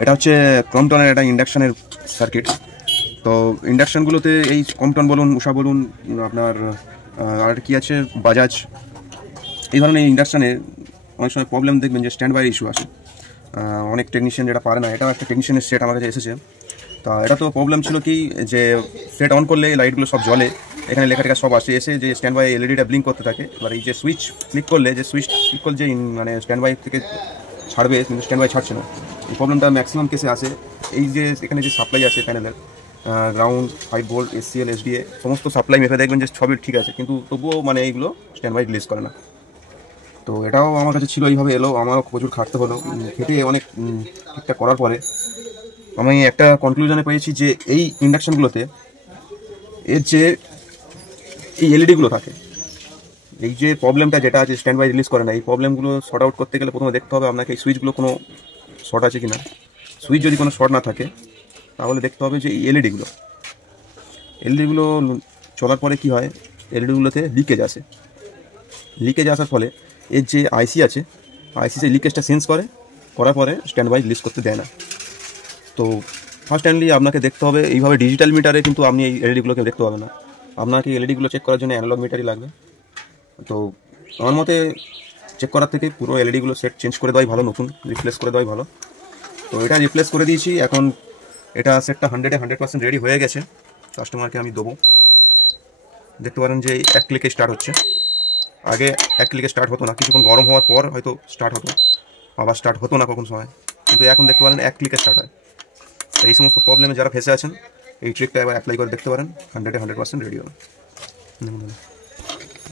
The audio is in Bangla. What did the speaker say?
এটা হচ্ছে ক্রমটনের একটা ইন্ডাকশনের সার্কিট। তো ইন্ডাকশানগুলোতে এই ক্রমটন বলুন, উষা বলুন, আপনার আর কি আছে, বাজাজ, এই ধরনের ইন্ডাকশানে অনেক সময় প্রবলেম দেখবেন যে স্ট্যান্ড বাই ইস্যু আসে। অনেক টেকনিশিয়ান যেটা পারে না, এটাও একটা টেকনিশিয়ানের সেট আমার কাছে এসেছে। তা এটা তো প্রবলেম ছিল কি, যে সেট অন করলে লাইটগুলো সব জ্বলে, এখানে লেখা টেখা সব আসে, এসে যে স্ট্যান্ড বাই এলইডিটা ব্লিঙ্ক করতে থাকে। এবার এই যে সুইচ ক্লিক করলে যে মানে স্ট্যান্ড বাই থেকে ছাড়বে, কিন্তু স্ট্যান্ড বাই ছাড়ছে না। এই প্রবলেমটা ম্যাক্সিমাম কেসে আসে। এই যে এখানে যে সাপ্লাই আছে প্যানেলের, গ্রাউন্ড, 5 ভোল্ট, এসসিএল, এসডিএ সমস্ত সাপ্লাই মেপে দেখবেন যে সবই ঠিক আছে, কিন্তু তবুও মানে এইগুলো স্ট্যান্ড বাই রিলিজ করে না। তো এটাও আমার কাছে ছিল, এইভাবে এলো, আমারও প্রচুর খাটতে হলো। খেটে অনেক ঠিকঠাক করার পরে আমি একটা কনক্লুশনে পেয়েছি যে এই ইন্ডাকশানগুলোতে এর যে এই এলইডিগুলো থাকে, এই যে প্রবলেমটা যেটা আছে স্ট্যান্ড বাই রিলিজ করে না, এই প্রবলেমগুলো শর্ট আউট করতে গেলে প্রথমে দেখতে হবে আপনাকে এই সুইচগুলো কোনো শর্ট আছে কি না। সুইচ যদি কোনো শর্ট না থাকে তাহলে দেখতে হবে যে এই এলইডিগুলো চলার পরে কি হয়, এলইডিগুলোতে লিকেজ আসে। লিকেজ আসার ফলে এর যে আইসি আছে, আইসি সেই লিকেজটা সেন্স করার পরে স্ট্যান্ড বাই রিলিজ করতে দেয় না। তো ফার্স্ট হ্যান্ডলি আপনাকে দেখতে হবে, এইভাবে ডিজিটাল মিটারে কিন্তু আপনি এই এলইডিগুলোকে দেখতে পাবেন না, আপনাকে এলইডিগুলো চেক করার জন্য অ্যানালগ মিটারই লাগবে। তো আমার মতে চেক করার থেকে পুরো এলইডিগুলো সেট চেঞ্জ করে দেওয়াই ভালো, নতুন রিপ্লেস করে দেওয়াই ভালো। তো এটা রিপ্লেস করে দিয়েছি, এখন এটা সেটটা 100% রেডি হয়ে গেছে। কাস্টমারকে আমি দেবো। দেখতে পারেন যে এক ক্লিকে স্টার্ট হচ্ছে, আগে এক ক্লিকে স্টার্ট হতো না, কিছুক্ষণ গরম হওয়ার পর হয়তো স্টার্ট হতো, আবার স্টার্ট হতো না কখন সময়, কিন্তু এখন দেখতে পারেন এক ক্লিকে স্টার্ট হয়। তো এই সমস্ত প্রবলেমে যারা ফেসে আছেন, এই ট্রিকটা এবার অ্যাপ্লাই করে দেখতে পারেন, 100% রেডি হবে।